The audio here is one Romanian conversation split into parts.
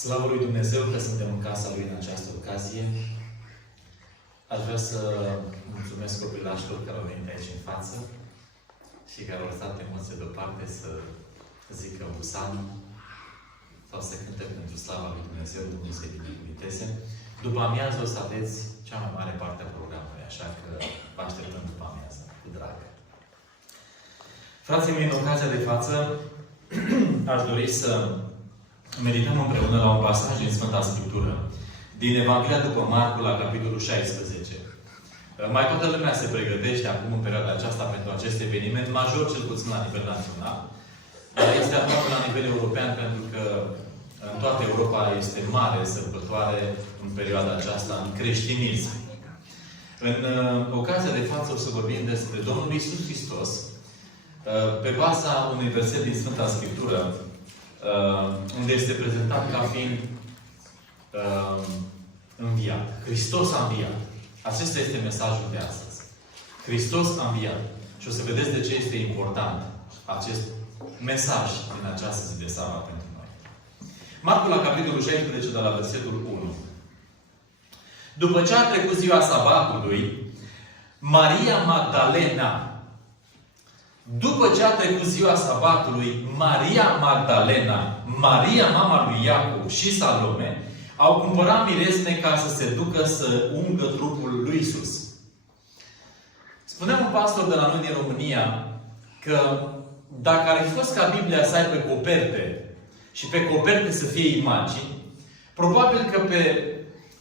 Slavă lui Dumnezeu că suntem în casa Lui în această ocazie. Aș vrea să mulțumesc copilașilor care au venit aici în față și care au lăsat emoții deoparte să zică Usană sau să cânte pentru slava lui Dumnezeu, Dumnezeu să-i binecuvinteze. După amiază o să aveți cea mai mare parte a programului, așa că vă așteptăm după amiază, cu drag. Frații mei, în ocazia de față, aș dori să medităm împreună la un pasaj din Sfânta Scriptură, din Evanghelia după Marcu, la capitolul 16. Mai toată lumea se pregătește acum în perioada aceasta pentru acest eveniment major, cel puțin la nivel național. Dar este aproape la nivel european, pentru că în toată Europa este mare sărbătoare în perioada aceasta în creștinism. În ocazia de față o să vorbim despre Domnul Iisus Hristos, pe baza unui verset din Sfânta Scriptură, unde este prezentat ca fiind înviat. Hristos a înviat. Acesta este mesajul de astăzi. Hristos a înviat. Și o să vedeți de ce este important acest mesaj din această zi de seară pentru noi. Marcu la capitolul 16, de la versetul 1. După ce a trecut ziua sabatului, Maria Magdalena, după ce a trecut ziua sabatului, Maria Magdalena, Maria mama lui Iacov și Salome au cumpărat miresme ca să se ducă să ungă trupul lui Iisus. Spunea un pastor de la noi din România că dacă ar fi fost ca Biblia să aibă coperte și pe coperte să fie imagini, probabil că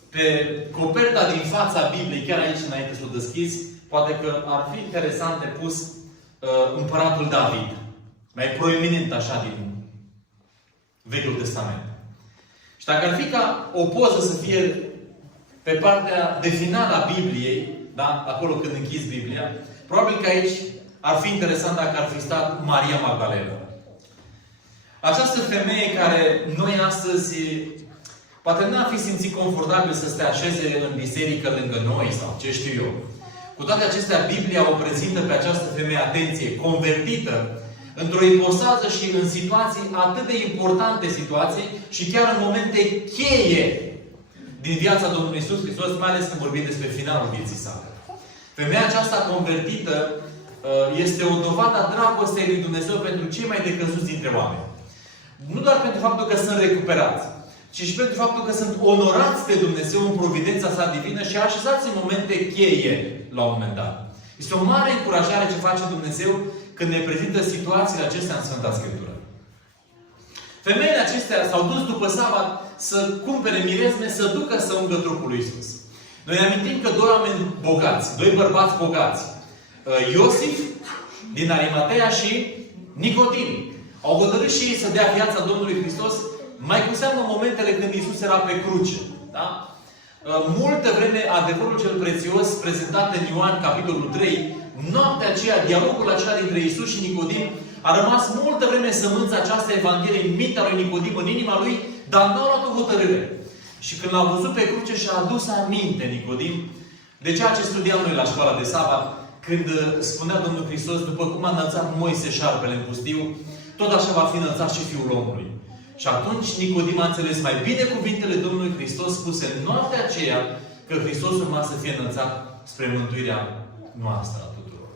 pe coperta din fața Bibliei, chiar aici înainte să o deschizi, poate că ar fi interesant de pus împăratul David. Mai proeminent așa din Vechiul Testament. Și dacă ar fi ca o poză să fie pe partea de final a Bibliei, da? Acolo când închizi Biblia, probabil că aici ar fi interesant dacă ar fi stat Maria Magdalena. Această femeie care noi astăzi poate n-ar fi simțit confortabil să se așeze în biserică lângă noi sau ce știu eu. Cu toate acestea, Biblia o prezintă pe această femeie, atenție, convertită într-o ipostază și în situații atât de importante situații și chiar în momente cheie din viața Domnului Iisus Hristos, mai ales când vorbim despre finalul vieții sale. Femeia aceasta convertită este o dovadă a dragostei lui Dumnezeu pentru cei mai decăzuți dintre oameni. Nu doar pentru faptul că sunt recuperați, ci și pentru faptul că sunt onorați de Dumnezeu în providența sa divină și așezați în momente cheie la un moment dat. Este o mare încurajare ce face Dumnezeu când ne prezintă situațiile acestea în Sfânta Scriptură. Femeile acestea s-au dus după sabat să cumpere miresme, să ducă să ungă trupul lui Iisus. Noi amintim că doi oameni bogați, doi bărbați bogați, Iosif din Arimatea și Nicodim, au hotărât și ei să dea viața Domnului Hristos, mai cu seamă în momentele când Iisus era pe cruce. Da? Multă vreme, adevărul cel prețios prezentat în Ioan, capitolul 3, noaptea aceea, dialogul acela dintre Iisus și Nicodim, a rămas multă vreme sămânța aceasta Evanghelie în mintea lui Nicodim, în inima lui, dar nu a luat o hotărâre. Și când l-au văzut pe cruce, și-a adus aminte Nicodim de ceea ce studiam noi la școala de sabat, când spunea Domnul Hristos, după cum a înălțat Moise șarpele în pustiu, tot așa va fi înălțat și Fiul omului. Și atunci Nicodim a înțeles mai bine cuvintele Domnului Hristos spuse în noaptea aceea că Hristos urma să fie înălțat spre mântuirea noastră a tuturor.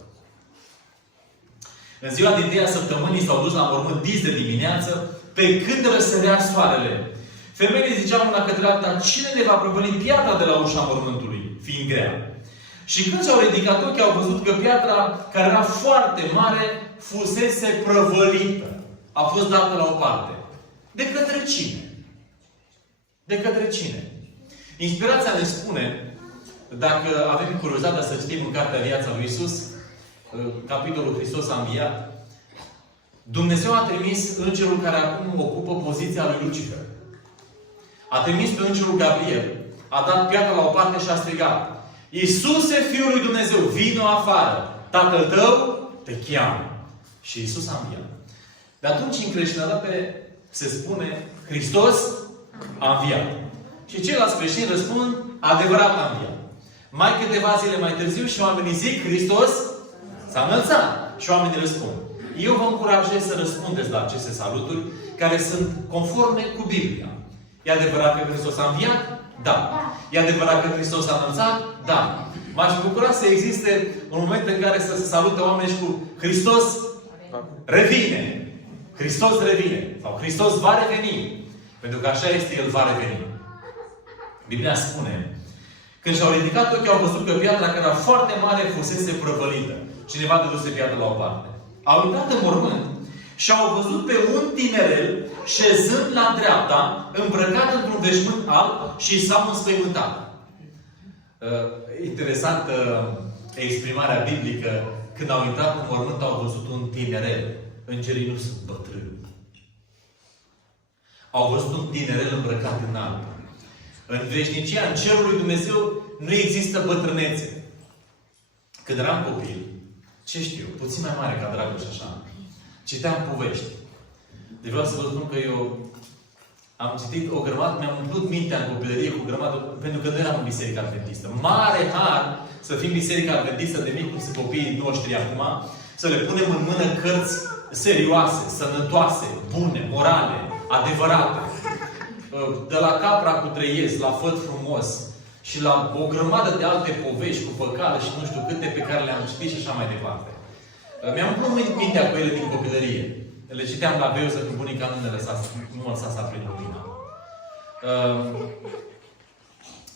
În ziua din tâia săptămânii s-au dus la mormânt dis de dimineață, pe când răsărea soarele. Femeile ziceau una către alta, cine ne va prăvăli piatra de la ușa mormântului, fiind grea? Și când și-au ridicat ochii, au văzut că piatra, care era foarte mare, fusese prăvălită. A fost dată la o parte. De către cine? De către cine? Inspirația ne spune, dacă avem curiozitatea să citim în Cartea Viața lui Iisus, capitolul Hristos a înviat, Dumnezeu a trimis îngerul care acum ocupă poziția lui Lucifer. A trimis pe îngerul Gabriel. A dat piatra la o parte și a strigat, Iisuse, Fiul lui Dumnezeu, vino afară! Tatăl tău te cheamă. Și Iisus a înviat. De atunci, în creștinătate, se spune, Hristos a înviat. Și ceilalți creștini răspund, adevărat a înviat. Mai câteva zile mai târziu și oamenii zic, Hristos s-a înălțat. Și oamenii răspund. Eu vă încurajez să răspundeți la aceste saluturi care sunt conforme cu Biblia. E adevărat că Hristos a înviat? Da. E adevărat că Hristos a înălțat? Da. M-aș bucura să existe un moment în care să se salută oamenii și cu Hristos revine. Hristos revine. Sau Hristos va reveni. Pentru că așa este, El va reveni. Biblia spune, când și-au ridicat ochii, au văzut că piatra care era foarte mare fusese prăvălită. Cineva dăduse piatra la o parte. Au intrat în mormânt și au văzut pe un tinerel șezând la dreapta, îmbrăcat într-un veșmânt alb și s-au înspăimântat. Interesantă exprimarea biblică. Când au intrat în mormânt, au văzut un tinerel. Îngerii nu sunt bătrâni. Au văzut un tinerel îmbrăcat în alb. În veșnicia, în cerul lui Dumnezeu, nu există bătrânețe. Când eram copil, ce știu, puțin mai mare ca Dragoș așa, citeam povești. Deci vreau să vă spun că eu am citit o grămadă, mi-am umplut mintea în copilărie cu o grămadă, pentru că nu eram în Biserica Adventistă. Mare har să fim Biserica Adventistă de mic, cum sunt copiii noștri acum, să le punem în mână cărți serioase, sănătoase, bune, morale, adevărate. De la Capra cu Treiez, la Făt frumos și la o grămadă de alte povești cu păcale și nu știu câte pe care le-am citit și așa mai departe. Mi-am umplut mintea cu ele din copilărie. Le citeam la Beuză când bunica nu mă lăsa să aprind lumina.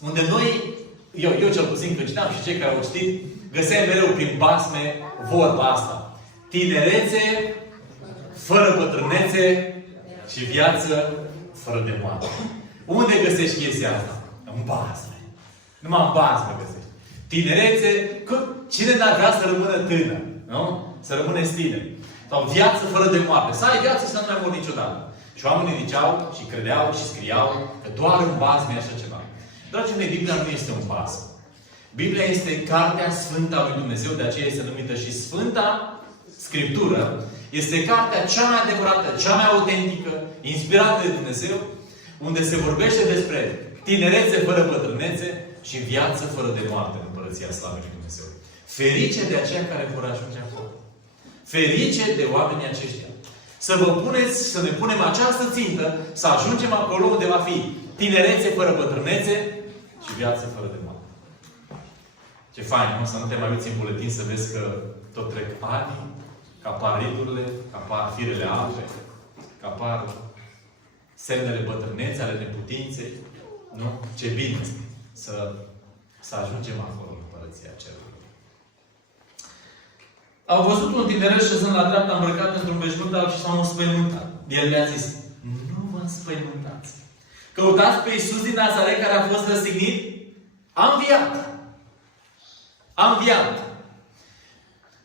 Unde noi, eu cel puțin când citeam și cei care au citit, găseam mereu prin basme vorba asta. Tinerețe, fără bătrânețe și viață fără de moarte. Unde găsești chestia asta? În basme. Numai în basme găsești. Tinerețe, cine n-ar vrea să rămână tânăr? Nu? Să rămâne tineri. Sau viață fără de moarte. Să ai viață și să nu mai mor niciodată. Și oamenii ziceau și credeau și scriau că doar în basme e așa ceva. Dragii mei, Biblia nu este un basm. Biblia este Cartea Sfântă a lui Dumnezeu, de aceea este numită și Sfânta Scriptură. Este cartea cea mai adevărată, cea mai autentică, inspirată de Dumnezeu, unde se vorbește despre tinerețe fără bătrânețe și viață fără de moarte în Împărăția Slavei lui Dumnezeu. Ferice de aceia care vor ajunge acolo. Ferice de oamenii aceștia. Să vă puneți, să ne punem această țintă, să ajungem acolo unde va fi tinerețe fără bătrânețe și viață fără de moarte. Ce fain, nu? Să nu te mai uiți în buletin să vezi că tot trec ani, că apar ridurile, că apar firele albe, că apar semnele bătrânețe ale neputinței. Nu? Ce bine să ajungem acolo în Împărăția Cerului. Au văzut un tinerel șezând la dreapta îmbrăcat într-un veșmânt alb și s-au înspăimântat. El le-a zis, nu vă înspăimântați. Căutați pe Iisus din Nazaret care a fost răstignit. A înviat. A înviat.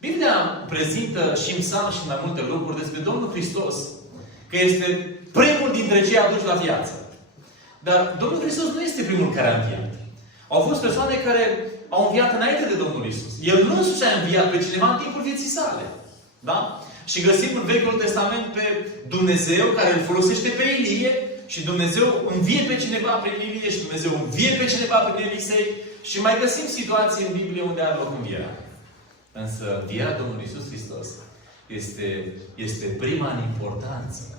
Biblia prezintă și în psalm și în mai multe locuri despre Domnul Hristos că este primul dintre cei aduși la viață. Dar Domnul Hristos nu este primul care a înviat. Au fost persoane care au înviat înainte de Domnul Iisus. El nu însuși a înviat pe cineva în timpul vieții sale. Da? Și găsim în Vechiul Testament pe Dumnezeu care îl folosește pe Ilie și Dumnezeu învie pe cineva prin Ilie și Dumnezeu învie pe cineva prin Elisei și mai găsim situații în Biblie unde are loc învierea. Însă învierea Domnului Iisus Hristos este prima în importanță.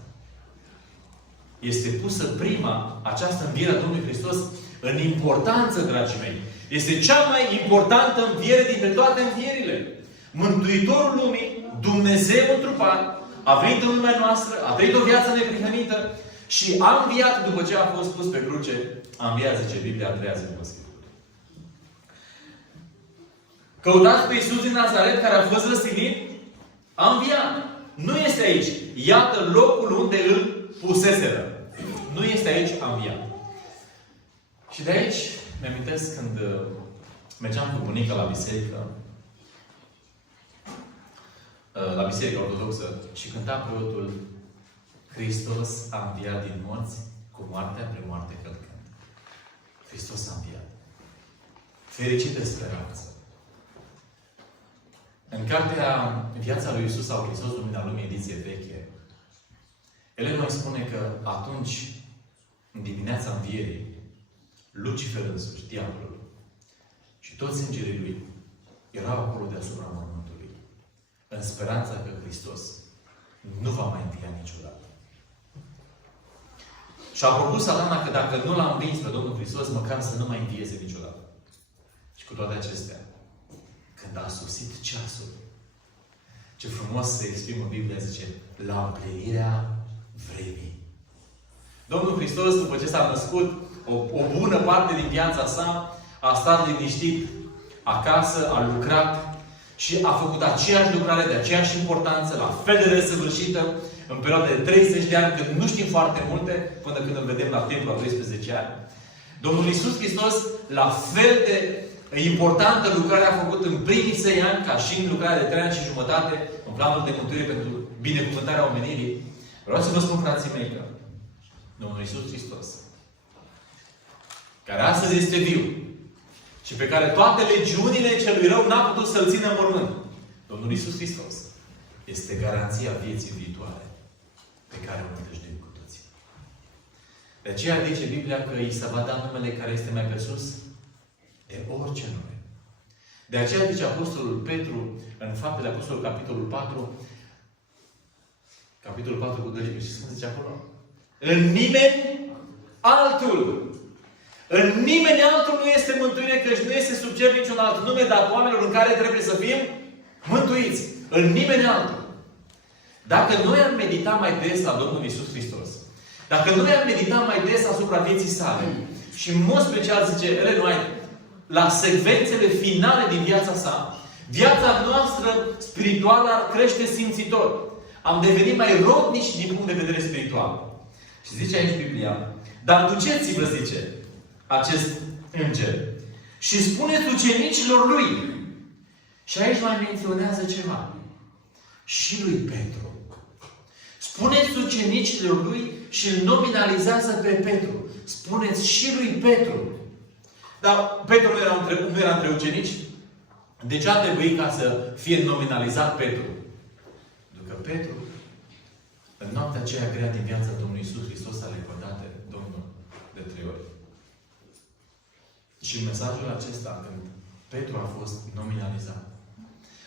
Este pusă prima, această înviere a Domnului Hristos, în importanță, dragii mei. Este cea mai importantă înviere dintre toate învierile. Mântuitorul lumii, Dumnezeu întrupat, a venit în lumea noastră, a trăit o viață neprihănită și a înviat după ce a fost pus pe cruce. A înviat, zice Biblia, a treia zi după Sfântul. Căutați pe Iisus din Nazaret, care a fost răstignit, a înviat. Nu este aici. Iată locul unde îl puseseră. Nu este aici, a înviat. Și de aici mi-amintesc când mergeam cu bunica la biserică, la biserica ortodoxă, și cânta preotul Hristos a înviat din morți, cu moartea pe moarte călcând. Hristos a înviat. Fericită speranță. În cartea Viața lui Iisus sau Hristos, Lumina Lumii, ediție veche, el mai spune că atunci, în dimineața învierii, Lucifer însuși, diavolul, și toți îngerii lui erau acolo deasupra mormântului, în speranța că Hristos nu va mai învia niciodată. Și a propus Satana că dacă nu l-a învins pe Domnul Hristos, măcar să nu mai învieze niciodată. Și cu toate acestea, când a sosit ceasul, ce frumos se exprimă Biblia, zice, la împlinirea vremii. Domnul Hristos, după ce s-a născut, o bună parte din viața sa, a stat liniștit acasă, a lucrat și a făcut aceeași lucrare de aceeași importanță, la fel de desăvârșită, în perioada de 30 de ani, când nu știm foarte multe, până când îl vedem la templu la 12 ani. Domnul Iisus Hristos, la fel de importantă lucrare a făcut în primii 6 ani, ca și în lucrarea de 3 ani și jumătate, în planul de mântuire pentru binecuvântarea omenirii. Vreau să vă spun, frații mei, că Domnul Iisus Hristos, care astăzi este viu și pe care toate legiunile celui rău n-a putut să-L țină în mormânt, Domnul Iisus Hristos este garanția vieții viitoare pe care o nădăjduim cu toții. De aceea zice Biblia că îi se va da numele care este mai presus de orice nume. De aceea zice Apostolul Petru în Faptele Apostolului, capitolul 4, capitolul 4 cu 12, și cum zice acolo? În nimeni altul. În nimeni altul nu este mântuire, căci nu este sub cer niciun alt nume dat oamenilor în care trebuie să fim mântuiți. În nimeni altul. Dacă noi am meditat mai des la Domnul Iisus Hristos, dacă noi am meditat mai des asupra vieții sale, și în mod special, zice Ellen White, la secvențele finale din viața sa, viața noastră spirituală ar crește simțitor. Am devenit mai rodnici din punct de vedere spiritual. Și zice aici Biblia, dar duceți-vă, zice acest înger, și spuneți ucenicilor lui. Și aici mai menționează ceva. Și lui Petru. Spuneți ucenicilor lui și îl nominalizează pe Petru. Spuneți și lui Petru. Dar Petru nu era între ucenici? De ce a trebuit ca să fie nominalizat Petru? Pentru că Petru, în noaptea aceea grea din viața Domnului Iisus Hristos, a lepădat Domnul de 3 ori. Și în mesajul acesta, când Petru a fost nominalizat,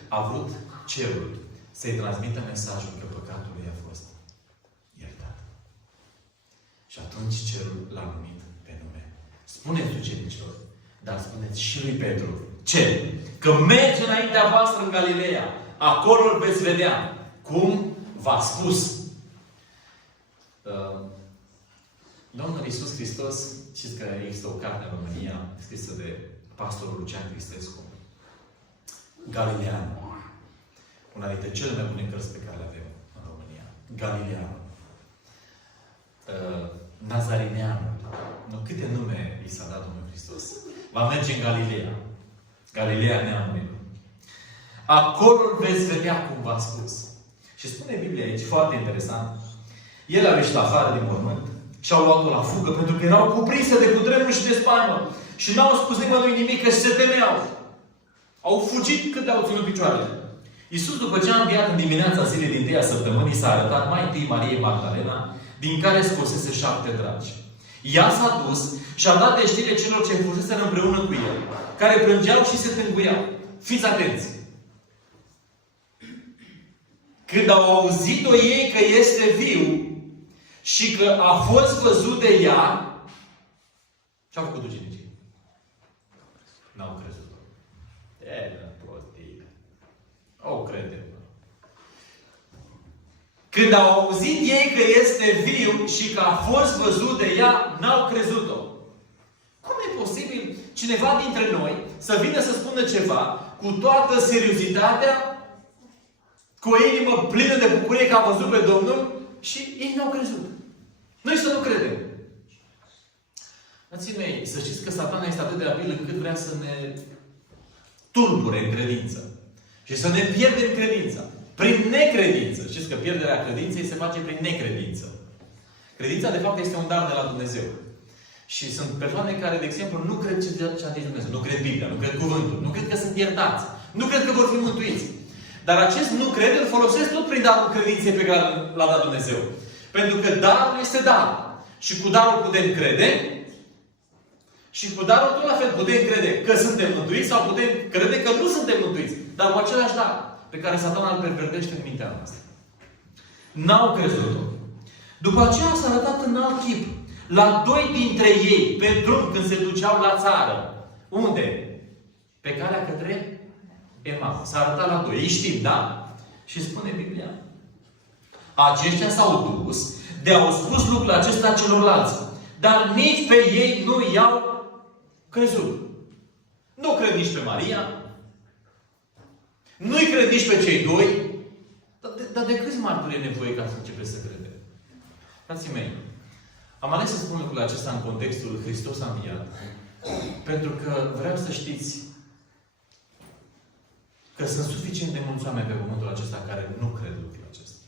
a vrut cerul să-i transmită mesajul că păcatul lui a fost iertat. Și atunci cerul l-a numit pe nume. Spuneți ucenicilor, dar spuneți și lui Petru. Ce? Că merge înaintea voastră în Galileea. Acolo îl veți vedea. Cum v-a spus. Domnul Iisus Hristos, știți că există o carte în România scrisă de pastorul Lucian Cristescu. Galilean. Una dintre cele mai bune cărți pe care le avem în România. Galilean. Nazarinean. Nu, câte nume i s-a dat Domnul Hristos. Va merge în Galileea. Galileea neamului. Acolo îl veți vedea cum v-a spus. Și spune Biblia aici, foarte interesant. El a ieșit afară din mormânt și au luat-o la fugă pentru că erau cuprinse de cutremur și de spaimă. Și n-au spus nimănui nimic, că se temeau. Au fugit cât au ținut picioarele. Iisus, după ce a înviat în dimineața zilei din tâia săptămânii, s-a arătat mai întâi Mariei Magdalena, din care scosese 7 dragi. Ea s-a dus și a dat de știre celor ce fuseseră împreună cu el, care plângeau și se tânguiau. Fiți atenți! Când au auzit-o ei că este viu și că a fost văzut de ea, ce-au făcut ucenicii? N-au crezut-o. Prostie. O credem. Când au auzit ei că este viu și că a fost văzut de ea, n-au crezut-o. Cum e posibil cineva dintre noi să vină să spună ceva cu toată seriozitatea, cu o inimă plină de bucurie că a văzut pe Domnul și ei n-au crezut? Noi să nu credem. Frații mei, să știți că Satana este atât de abil încât vrea să ne tulbure în credință. Și să ne pierdem credința. Prin necredință. Știți că pierderea credinței se face prin necredință. Credința, de fapt, este un dar de la Dumnezeu. Și sunt persoane care, de exemplu, nu cred ce a zis Dumnezeu. Nu cred Biblia, nu cred cuvântul. Nu cred că sunt iertați. Nu cred că vor fi mântuiți. Dar acest nu cred îl folosesc tot prin darul credinței pe care l-a dat Dumnezeu. Pentru că darul este dar. Și cu darul putem crede. Și cu darul tot la fel putem crede că suntem mântuiți sau putem crede că nu suntem mântuiți. Dar cu același dar pe care Satana îl pervertește în mintea noastră. N-au crezut-o. După aceea s-a arătat în alt chip. la doi dintre ei, pe drum, când se duceau la țară. Unde? Pe calea către Emaus. S-a arătat la doi. Ei știm, da? Și spune Biblia. Aceștia s-au dus de-au spus lucrul acesta celorlalți. Dar nici pe ei nu i-au crezut. Nu cred nici pe Maria. Nu-i cred nici pe cei doi. Dar de câți martori e nevoie ca să începeți să crede? Frații mei, am ales să spun lucrul acesta în contextul Hristos a înviat. Pentru că vreau să știți că sunt suficient de mulți oameni pe pământul acesta care nu cred lucrul acesta.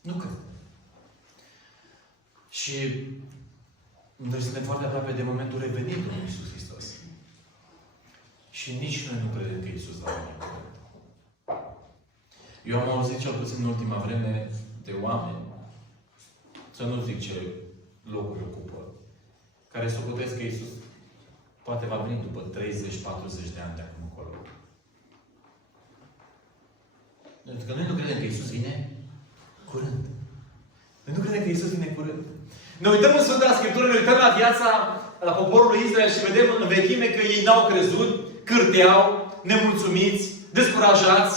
Nu cred. Și noi suntem foarte aproape de momentul revenirii lui Iisus Hristos. Și nici noi nu credem că Iisus va veni. Eu am auzit cel puțin în ultima vreme de oameni, să nu zic ce locuri ocupă, care socotesc că Iisus poate va veni după 30-40 de ani de acum încolo. Pentru că noi nu credem că Iisus vine curând. Noi nu credem că Iisus vine curând. Ne uităm în Sfânta Scriptură, ne uităm la viața, la poporul lui Israel și vedem în vechime că ei n-au crezut, cârteau, nemulțumiți, descurajați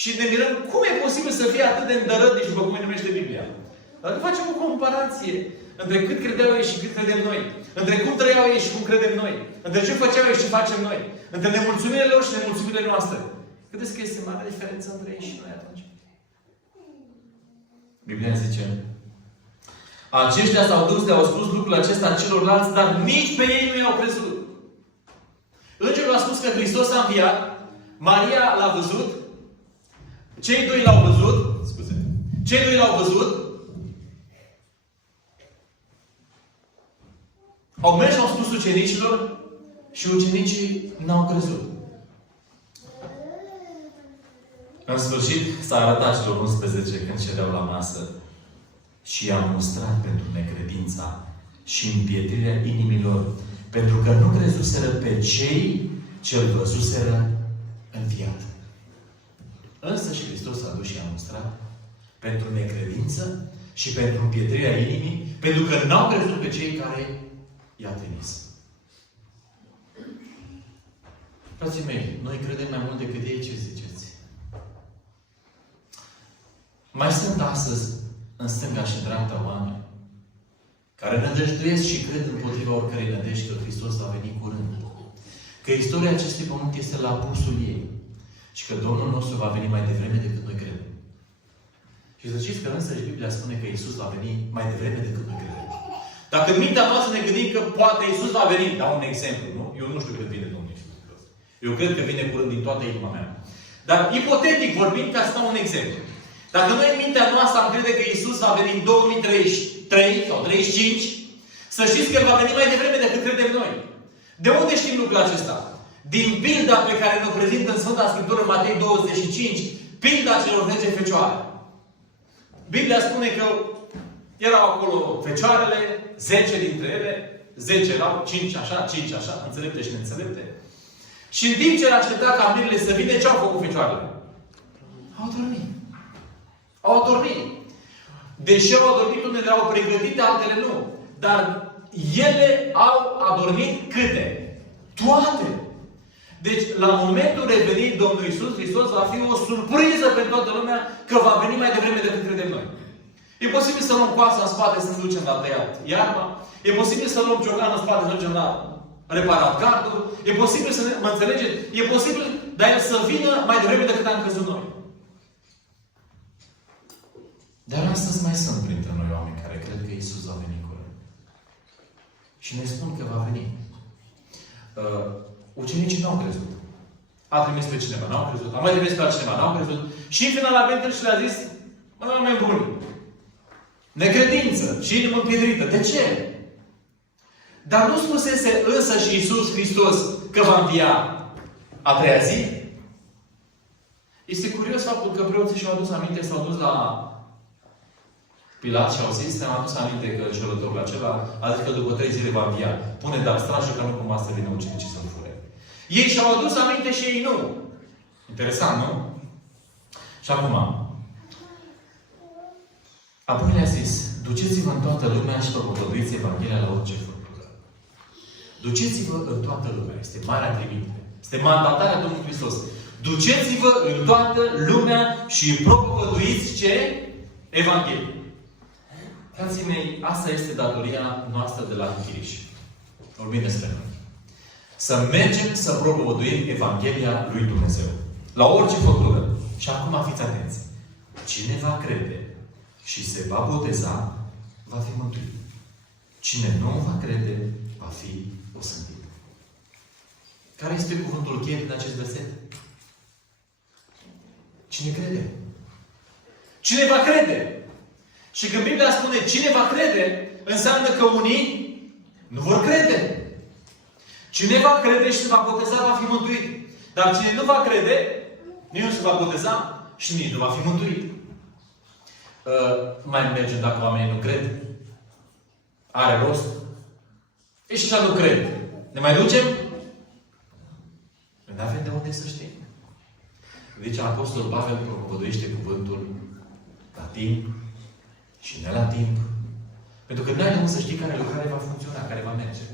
și ne mirăm cum e posibil să fie atât de îndărătnici, după cum îi numește Biblia. Dacă facem o comparație între cât credeau ei și cât credem noi, între cum trăiau ei și cum credem noi, între ce făceau ei și ce facem noi, între nemulțumirile lor și nemulțumirile noastre, credeți că este mare diferență între ei și noi atunci? Biblia zice: aceștia s-au dus de-au spus lucrul acesta celorlalți, dar nici pe ei nu i-au crezut. Îngerul a spus că Hristos a înviat, Maria l-a văzut, cei doi l-au văzut, cei doi l-au văzut, au mers și au spus ucenicilor și ucenicii n-au crezut. În sfârșit s-a arătat celor 11 când ședeau la masă și i-a mustrat pentru necredința și împietrirea inimilor, pentru că nu crezuseră pe cei ce-L văzuseră înviat. Însă și Hristos a dus și i-a mustrat pentru necredință și pentru împietrirea inimii, pentru că n-au crezut pe cei care i-a trimis. Frații mei, noi credem mai mult decât ei, ce ziceți? Mai sunt astăzi în stânga și în dreapta oameni care nădăjduiesc și cred împotriva oricărei nădejde că Hristos va veni curând. Că istoria acestui pământ este la apusul ei. Și că Domnul nostru va veni mai devreme decât noi credem. Și să știți că însăși Biblia spune că Iisus va veni mai devreme decât noi credem. Dacă în mintea noastră ne gândim că poate Iisus va veni, dau un exemplu, nu? Eu nu știu când vine Domnul Iisus Hristos. Eu cred că vine curând din toată inima mea. Dar ipotetic vorbind, ca să dau un exemplu. Dacă noi în mintea noastră am crede că Iisus va veni în 2033 sau 35, să știți că va veni mai devreme decât credem noi. De unde știm lucrul acesta? Din pilda pe care ne-o prezintă în Sfânta Scriptură în Matei 25, pilda celor 10 fecioare. Biblia spune că erau acolo fecioarele, 10 dintre ele, 10 erau, 5 așa, 5 așa, înțelepte și neînțelepte. Și în timp ce aștepta ca mirile să vină, ce au făcut fecioarele? Au dormit. Au adormit. Deși au adormit, unele au pregătit, altele nu. Dar ele au adormit câte? Toate. Deci, la momentul revenirii Domnului Iisus Hristos va fi o surpriză pentru toată lumea că va veni mai devreme decât credem noi. E posibil să luăm coasa în spate să ne ducem la tăiat iarba. E posibil să luăm ciocan în spate să ducem la reparat gardul. E posibil să ne... Mă înțelegeți? E posibil, dar el să vină mai devreme decât am crezut noi. Dar astăzi mai sunt printre noi oameni care cred că Iisus va veni curând. Și ne spun că va veni. Ucenicii n-au crezut. A trimis pe cineva, n-au crezut. A mai trimis pe altcineva, n-au crezut. Și în final a venit și le-a zis: oameni buni, necredință și inimă împietrită. De ce? Dar nu spusese însă și Iisus Hristos că va învia a treia zi? Este curios faptul că preoții și-au adus aminte, s-au dus la Pilat și au zis, ne-am adus aminte că înșelătorul acela a zis că după 3 zile va învia. Pune dar strajă că nu cumva să vină ucenicii să-l fure. Ei și-au adus aminte și ei nu. Interesant, nu? Și acum, apoi le-a zis: duceți-vă în toată lumea și propovăduiți Evanghelia la orice făptură. Duceți-vă în toată lumea. Este marea trimitere. Este mandatarea Domnului Hristos. Duceți-vă în toată lumea și propovăduiți ce? Evanghelie. Frații mei, asta este datoria noastră de la Chiriș. Vorbim despre noi. Să mergem să propovăduim Evanghelia lui Dumnezeu. La orice făptură. Și acum fiți atenți. Cine va crede și se va boteza, va fi mântuit. Cine nu va crede, va fi osândit. Care este cuvântul cheie din acest verset? Cine crede? Cine va crede? Și când Biblia spune cine va crede, înseamnă că unii nu vor crede. Cine va crede și se va boteza, va fi mântuit. Dar cine nu va crede, nici nu se va boteza și nici nu va fi mântuit. Mai mergem dacă oamenii nu cred? Are rost? Și așa nu cred. Ne mai ducem? Nu avem de unde să știm. Deci Apostolul Pavel propovăduiește cuvântul la timp și ne la timp. Pentru că n-ai de unde să știi care lucrare va funcționa, care va merge.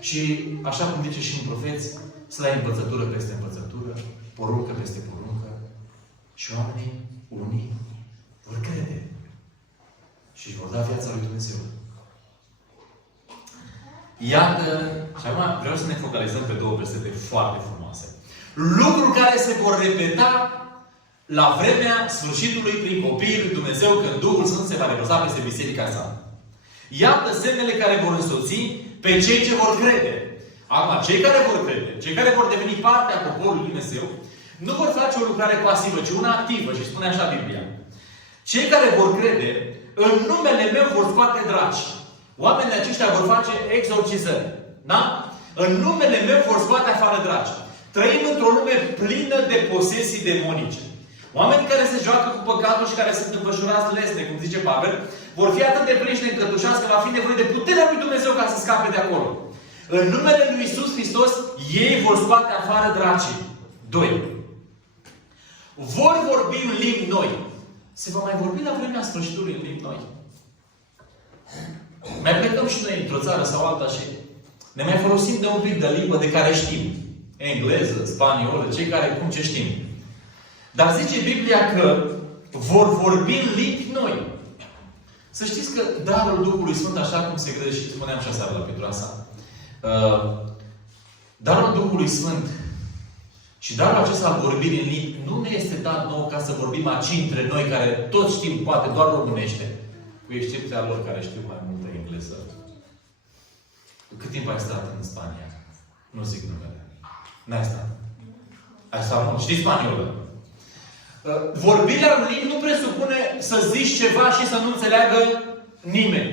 Și așa cum zice și în profeți, să ai învățătură peste învățătură, poruncă peste poruncă. Și oamenii, unii, vor crede. Și își vor da viața lui Dumnezeu. Iată, și acum vreau să ne focalizăm pe două versete foarte frumoase. Lucruri care se vor repeta la vremea sfârșitului prin copiii lui Dumnezeu, când Duhul Sfânt se va repăsa peste biserica sa. Iată semnele care vor însoți pe cei ce vor crede. Acum, cei care vor crede, cei care vor deveni parte a poporului lui Dumnezeu, nu vor face o lucrare pasivă, ci una activă. Și spune așa Biblia. Cei care vor crede, în numele meu vor scoate draci. Oamenii aceștia vor face exorcizări. Da? În numele meu vor scoate afară draci. Trăim într-o lume plină de posesii demonice. Oamenii care se joacă cu păcatul și care sunt înfășurați lesne, cum zice Pavel, vor fi atât de prinși de încătușați că va fi nevoie de puterea lui Dumnezeu ca să scape de acolo. În numele lui Iisus Hristos, ei vor scoate afară dracii. 2. Vor vorbi în limbi noi. Se va mai vorbi la vremea sfârșitului în limbi noi. Mai plecăm și noi într-o țară sau alta și ne mai folosim de un pic de limbă de care știm. Engleză, spaniolă, cei care cum ce știm. Dar zice Biblia că vor vorbi în limbi noi. Să știți că darul Duhului Sfânt, așa cum se crede și spuneam și aseară la Petrasa, darul Duhului Sfânt și darul acesta al vorbirii în limbi nu ne este dat nou ca să vorbim aici între noi, care toți știm, poate doar românește, cu excepția lor care știu mai multă engleză. Cât timp ai stat în Spania? Nu zic numele. N-ai stat. Ai stat mult. Știi spaniolă? Vorbirea în limbi nu presupune să zici ceva și să nu înțeleagă nimeni.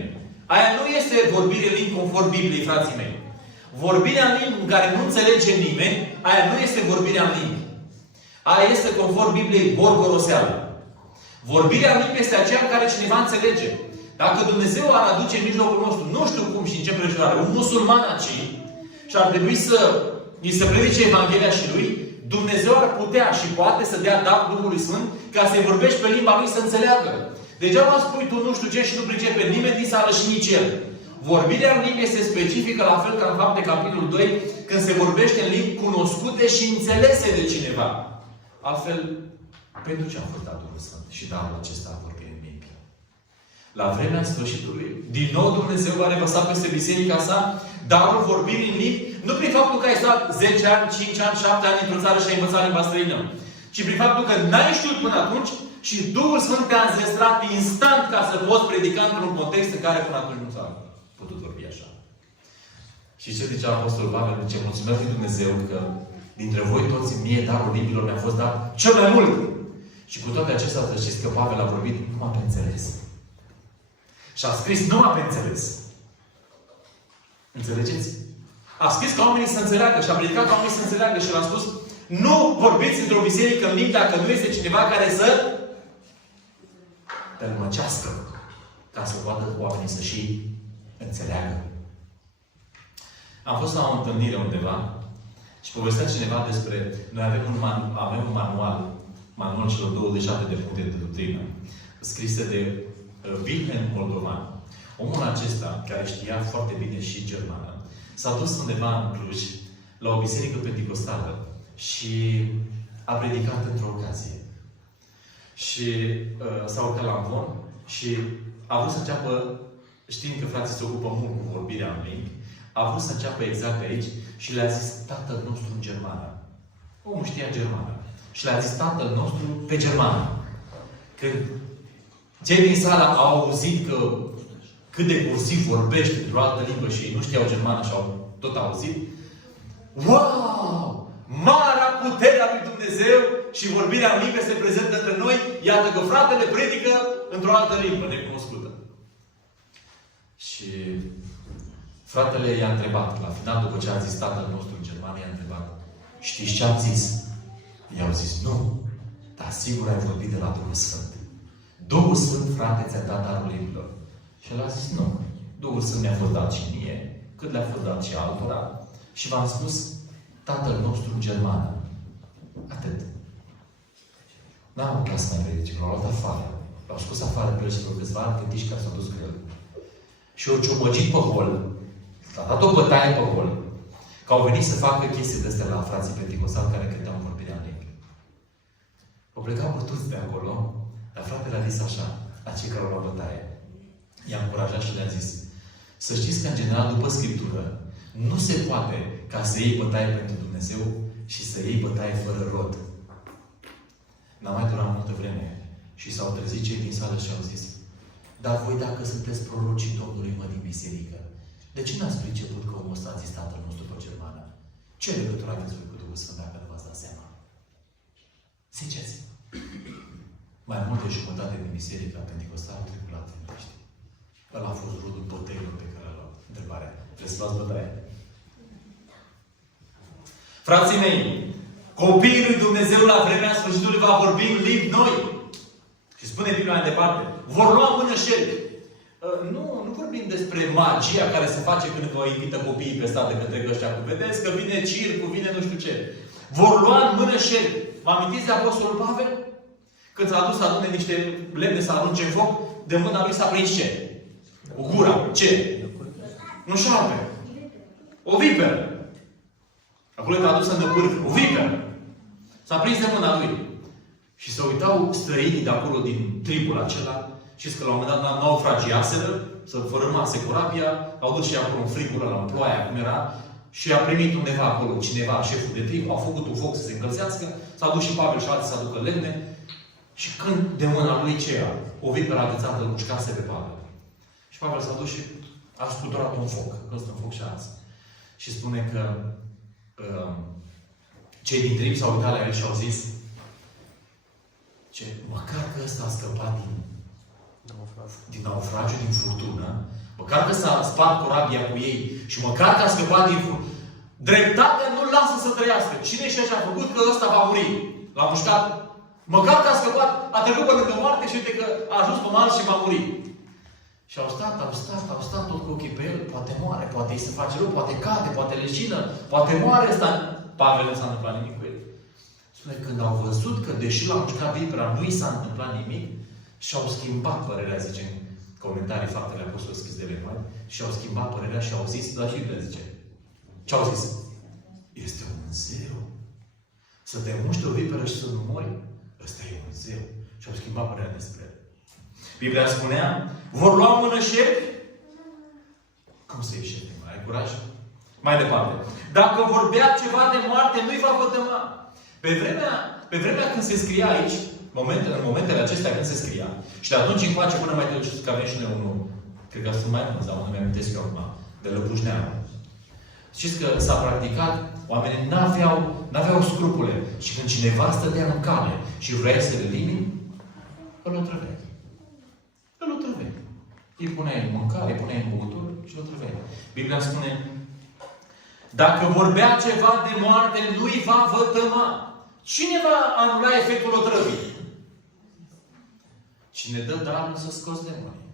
Aia nu este vorbire în limbi conform Bibliei, frații mei. Vorbirea în limbi în care nu înțelege nimeni, aia nu este vorbirea în limbi. Aia este conform Bibliei borgoroseală. Vorbirea în limbi este aceea în care cineva înțelege. Dacă Dumnezeu ar aduce în mijlocul nostru, nu știu cum și în ce prejurare, un musulman aici și ar trebui să îi se predice Evanghelia și lui, Dumnezeu ar putea și poate să dea dar Duhului Sfânt ca să-i vorbești pe limba lui să înțeleagă. Degeaba spui tu nu știu ce și nu pricepe nimeni din sală și nici el. Vorbirea în limbi este specifică, la fel ca în Fapte capitolul 2, când se vorbește în limbi cunoscute și înțelese de cineva. Altfel, pentru ce am fost dat Duhul Sfânt și darul acesta a vorbirii în limbi? La vremea sfârșitului, din nou Dumnezeu va revăsa peste biserica sa darul vorbirii în limbi, nu prin faptul că ai stat 10 ani, 5 ani, 7 ani într-o țară și ai învățat limba străină, ci prin faptul că n-ai știut până atunci și Duhul Sfânt te-a înzestrat instant ca să poți predica într-un context în care până atunci nu s-a putut vorbi așa. Și ce zicea Apostolul Pavel? Zice, mulțumesc lui Dumnezeu că dintre voi toți mie darul limbilor mi-a fost dat cel mai mult. Și cu toate acestea să știți că Pavel a vorbit numai pe înțeles. Și a scris numai pe înțeles. Înțelegeți? A scris ca oamenii să înțeleagă și a predicat ca oamenii să înțeleagă și l-a spus nu vorbiți într-o biserică în limbi dacă nu este cineva care să tălmăcească ca să poată oamenii să și înțeleagă. Am fost la o întâlnire undeva și povestea cineva despre noi avem un manual celor 27 de puncte de doctrină scrise de Wilhelm Moldovan. Omul acesta, care știa foarte bine și germană, s-a dus undeva în Cluj, la o biserică penticostală și a predicat într-o ocazie. Și s-a urcat la amvon și a vrut să înceapă, știind că frații se ocupă mult cu vorbirea în limbi, a vrut să înceapă exact pe aici și le-a zis Tatăl nostru în germană. Omul știa germană. Și le-a zis Tatăl nostru pe germană. Când cei din sală au auzit că cât de cursiv vorbește într-o altă limbă și ei nu știau germană și au tot auzit, wow! Marea putere a lui Dumnezeu și vorbirea în limbe se prezentă între noi. Iată că fratele predică într-o altă limbă necunoscută. Și fratele i-a întrebat, la final, după ce a zis Tatăl nostru în germană, i-a întrebat, știți ce am zis? I-au zis, nu, dar sigur ai vorbit de la Duhul Sfânt. Duhul Sfânt, frate, ți-a dat darul limbilor. Și el a zis, nu, Duhul Sfânt mi-a fost dat și mie, cât le-a fost dat și altora. Și v-am spus, Tatăl nostru în germană. Atât. N-am apucat să mai predice, l-au luat afară. L-au scos afară pe el și vreo câțiva ani gândiși care s-au dus cu el. Și au ciomăgit pe hol. A dat o bătaie pe hol. Că au venit să facă chestii de astea la frații penticostali care credeau în vorbirea în limbi. Au plecat bătuți de acolo, dar fratele a zis așa, la cei care au luat bătaie. I-a încurajat și le-a zis, să știți că, în general, după Scriptură, nu se poate ca să iei bătaie pentru Dumnezeu și să iei bătaie fără rod. N-a mai durat multă vreme și s-au trezit cei din sală și au zis, dar voi, dacă sunteți prorocii Domnului, mă, din biserică, de ce n-ați priceput că omul ăsta a zis Tatăl nostru pe germană? Ce legătură aveți voi cu Duhul Sfânt dacă nu v-ați dat seama? Ziceți. Mai mult de jumătate din biserica penticostală au trecut la Adventiști. Ăla a fost rodul bătăilor pe care l-a luat. Întrebarea. Vreți să luați bătaie? Frații mei, copiii lui Dumnezeu la vremea sfârșitului va vorbi în limbi noi. Și spune Biblia mai departe. Vor lua în mână șerpi. Nu vorbim despre magia care se face când vă invită copiii pe stat de către ăștia. Vedeți că vine circul, vine nu știu ce. Vor lua în mână șerpi. Vă amintiți de Apostolul Pavel? Când s-a dus să adune niște lemne să arunce în foc, de mâna lui s-a prins ce? O gura. Ce? Nu șarpe. O viperă. Acolo e tradusă în pârg. O viperă. S-a prins de mâna lui. Și se uitau străinii de acolo, din tribul acela, și că la un moment dat naufragiaseră, să fărâmase corabia, au dus și acolo în frigul ăla, în ploaia, cum era, și a primit undeva acolo cineva, șeful de trib, au făcut un foc să se încălzească, s-a dus și Pavel și alții să aducă lemne, și când de mâna lui ce era? O viperă agățată îl mușcase pe Pavel. Și Pavel s-a dus și a scuturat un foc, că ăsta un foc și azi. Și spune că cei din trib s-au uitat la el și au zis, ce, măcar că ăsta a scăpat din naufragiu, din furtună, măcar că s-a spart corabia cu ei și măcar că a scăpat din furtună, dreptatea nu-l lasă să trăiască. Cine și a făcut că ăsta va muri? L-a mușcat. Măcar că a scăpat, a trecut pe lângă moarte și uite că a ajuns pe mal și va muri. Și au stat tot cu ochii pe el. Poate moare, poate îi se face rău, poate cade, poate leșină, poate moare ăsta. Pavel nu s-a întâmplat nimic cu el. Spune, când au văzut că, deși l-a mușcat vipera, nu i s-a întâmplat nimic, și-au schimbat părerea, zice în comentarii Faptele Apostolilor scris de Lemani, și-au schimbat părerea și au zis, la Biblia zice, ce-au zis? Este un zeu. Să te muște o viperă și să nu mori? Ăsta e un zeu. Și-au schimbat părerea despre el. Biblia spunea, vor lua în mână șerpi? Cum să ieși șerpi? Ai curaj? Mai departe. Dacă vorbea ceva de moarte, nu-i va vătăma. Pe vremea când se scria aici, în momentele acestea când se scria, și de atunci încoace până mai târziu, că avem și noi unul, cred că sunt mai mulți, dar unul mi-am amintesc eu acum, de Lăpușneanu. Știți că s-a practicat, oamenii n-aveau scrupule. Și când cineva stătea în cale și vrea să le limini, îl otrăveai. Îl otrăveai. Îi puneai în mâncare, îi puneai în băutură și îl otrăveai. Biblia spune, dacă vorbea ceva de moarte, nu-i va vătăma. Cine va anula efectul otrăvii? Cine dă darul să scoți demonii.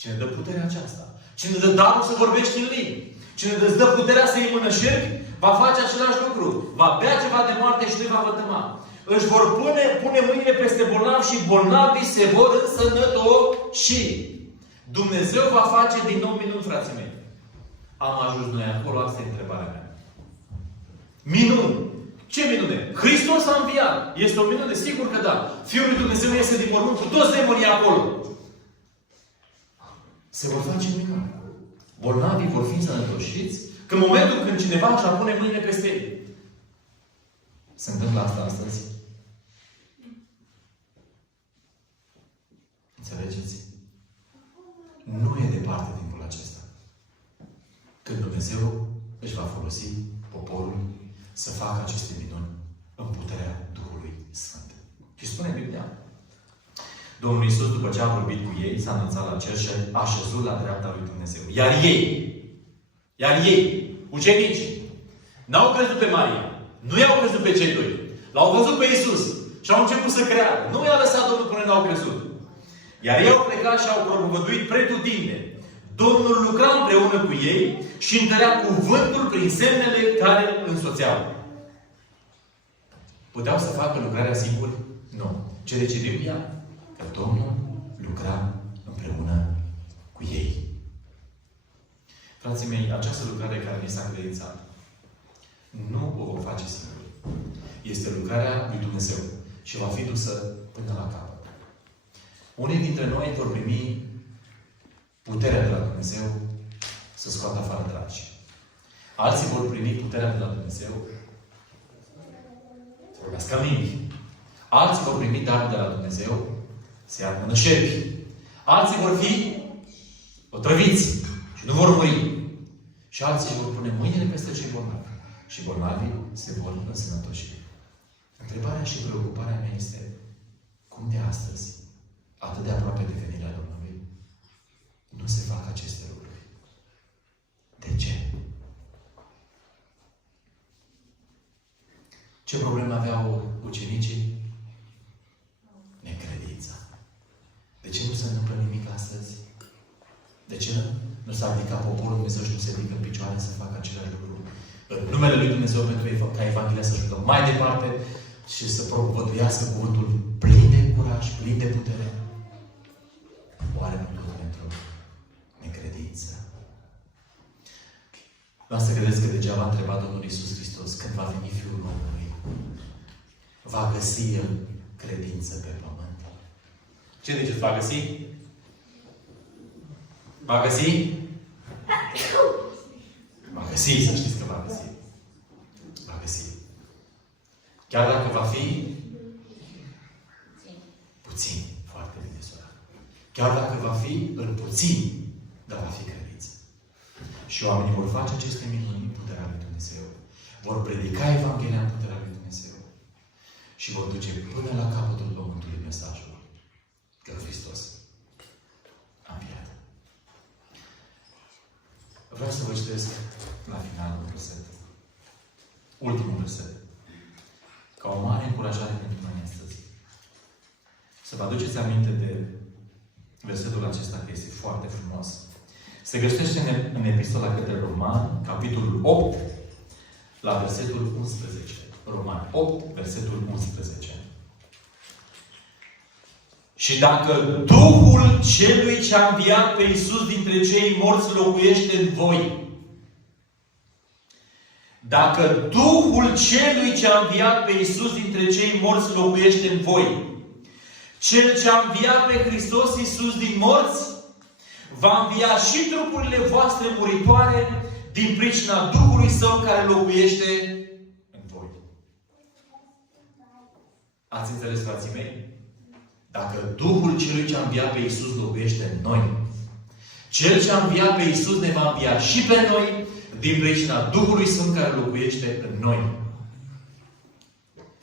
Cine dă puterea aceasta. Cine dă darul să vorbești în limbi. Cine îți dă puterea să iei mână șerpi, va face același lucru. Va bea ceva de moarte și nu-i va vătăma. Își vor pune mâinile peste bolnavi și bolnavii se vor însănătoși. și Dumnezeu va face din nou minuni, frații mei. Am ajuns noi acolo? Asta e întrebarea mea. Minuni. Ce minune? Hristos a înviat. Este o minune? Sigur că da. Fiul lui Dumnezeu este din mormânt cu toți demonii acolo. Se vor face minuni. Bolnavii vor fi însănătoșiți că în momentul când cineva își pune mâinile peste ei. Se întâmplă asta astăzi? Înțelegeți? Nu e departe timpul acesta. Când Dumnezeu își va folosi poporul să facă aceste minuni în puterea Duhului Sfânt. Și spune Biblia. Domnul Iisus, după ce a vorbit cu ei, s-a înălțat la cer și a așezut la dreapta lui Dumnezeu. Iar ei, ucenicii, n-au crezut pe Maria. Nu i-au crezut pe cei doi. L-au văzut pe Iisus și au început să creadă. Nu i-a lăsat Domnul până n-au crezut. Iar ei au plecat și au propovăduit pretutindeni. Domnul lucra împreună cu ei și întărea cuvântul prin semnele care îl însoțeau. Puteau să facă lucrarea singuri? Nu. Ce zice Biblia? Că Domnul lucra împreună cu ei. Frații mei, această lucrare care mi s-a credințat, nu o vom face singuri. Este lucrarea lui Dumnezeu și va fi dusă până la capăt. Unii dintre noi vor primi puterea de la Dumnezeu să scoată afară dragi. Alții vor primi puterea de la Dumnezeu să vorbească în limbi. Alții vor primi darul de la Dumnezeu să ia până șerpi. Alții vor fi otrăviți și nu vor muri. Și alții își vor pune mâinile peste cei bolnavi. Și bolnavii se vor însănătoși. Întrebarea și preocuparea mea este: cum de astăzi, atât de aproape de venirea Domnului, nu se fac aceste lucruri? De ce? Ce probleme aveau ucenicii? Necredința. De ce nu se întâmplă nimic astăzi? De ce nu s-a ridicat poporul Dumnezeu și nu se ridică în picioare să facă același lucru? În numele lui Dumnezeu, pentru ca Evanghelia să ajungă mai departe și să propovăduiască cuvântul plin de curaj, plin de putere. Oare nu tot pentru necredință? Vreau să credeți că degeaba a întrebat Domnul Iisus Hristos când va veni Fiul omului. Va găsi El credință pe pământ. Ce ziceți? Va găsi? Va găsi? Va găsi, să știți că va găsi. Va găsi. Chiar dacă va fi puțin, foarte bine, sora. Chiar dacă va fi în puțin, dar va fi credință. Și oamenii vor face aceste minuni în puterea lui Dumnezeu. Vor predica Evanghelia în puterea lui Dumnezeu. Și vor duce până la capătul pământului mesajul că Hristos a înviat. Vreau să vă citesc la final un verset. Ultimul verset. Ca o mare încurajare pentru noi astăzi. Să vă aduceți aminte de versetul acesta, că este foarte frumos. Se găsește în Epistola către Romani, capitolul 8, la versetul 11. Romani 8, versetul 11. Și dacă Duhul Celui ce a înviat pe Iisus dintre cei morți locuiește în voi, dacă Duhul Celui ce a înviat pe Iisus dintre cei morți locuiește în voi, Cel ce a înviat pe Hristos Iisus din morți, va învia și trupurile voastre muritoare din pricina Duhului Său care locuiește în voi. Ați înțeles, frații mei? Dacă Duhul Celui ce a înviat pe Iisus locuiește în noi, Cel ce a înviat pe Iisus ne va învia și pe noi din pricina Duhului Sfânt care locuiește în noi.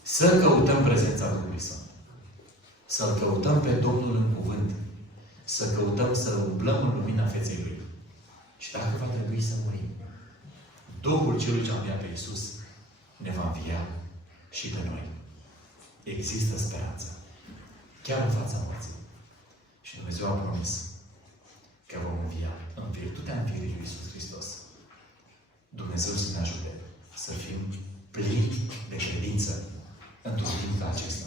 Să căutăm prezența Duhului Sfânt. Să-L căutăm pe Domnul în cuvânt. Să căutăm să umblăm în lumina feței Lui. Și dacă va trebui să murim, Duhul Celui ce a înviat pe Iisus ne va învia și pe noi. Există speranță. Chiar în fața morții. Și Dumnezeu a promis că vom învia în virtutea învierii lui Iisus Hristos. Dumnezeu să ne ajute să fim plini de credință într-un timp ca acesta.